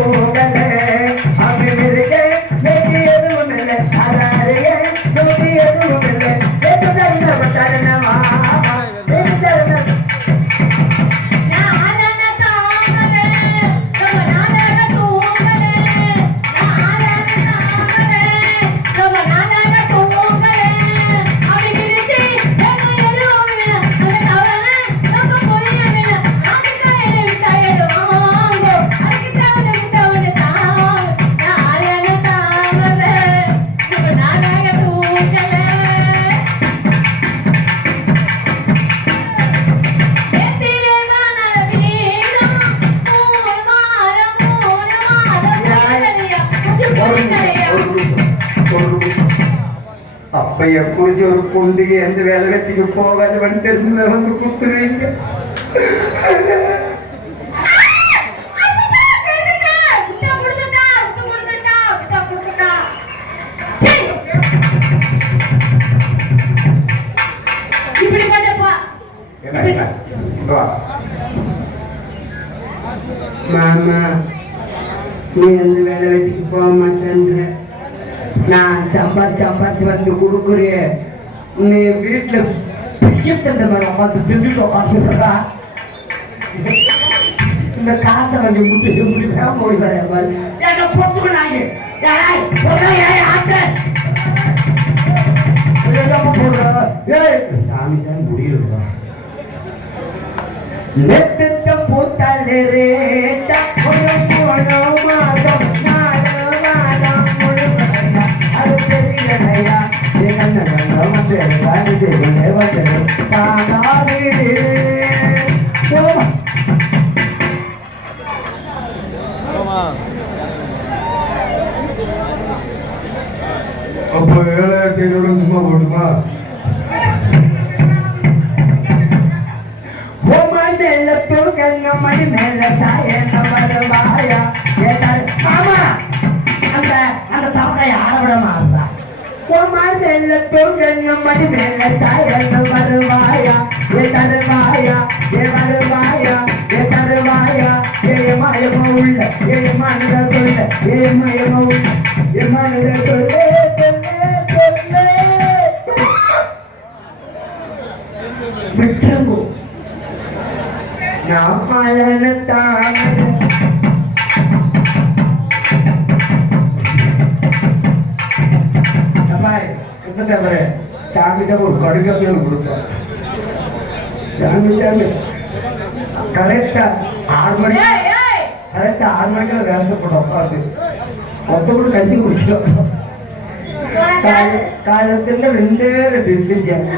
தூங்கல அப்பைய புரிச்சு ஒரு பொண்டுக்கு எந்த வேலை வெட்டிக்கு போகாது தெரிஞ்சு வந்து குத்துருவீங்க. மாமா நீ எந்த வேலை வெட்டிக்கு போக மாட்டேன்ற நான் சம்பாதிச்சு சம்பாதிச்சு வந்து கொடுக்குறேன். நீ வீட்டில் பெரிய தந்த மாதிரி உட்காந்து திண்டுட்டு உட்காந்துடுறா இந்த காசை வந்து முட்டி இப்படி மொழி வர மாதிரி. என்ன பொத்துக்குனாங்க சாமி சாமி முடியல நெத்தத்த அப்போ ஏழாயிரத்தி ஐநூறு சும்மா போட்டுமா மேல தூக்கங்க மணி மேல சாயங்க மாய் மேல தூங்கணும் மடி மேல சாயந்து வருவாயா? ஏ தருவாயா? ஏ வருவாயா? ஏ தருவாயா? ஏ மாயமா உள்ள ஏ மனத சொல்ல ஏ மாயமா உள்ள ஏ மனத சொல்ல சொல்ல விட்டுருங்கோ. நான் மலனத்தான் அம்மாய் தவிர சாமி சாமி ஒரு கடுக்கமே கொடுத்தோம் சாமி சாமி கரெக்டா ஆறு மணி கரெக்டா ஆறு மணிக்கு வேலை போட்டு உட்காந்து மொத்த கூட கஞ்சி குடிக்கிறோம் காலத்துல ரெண்டே ரெண்டு இட்லி ஒரு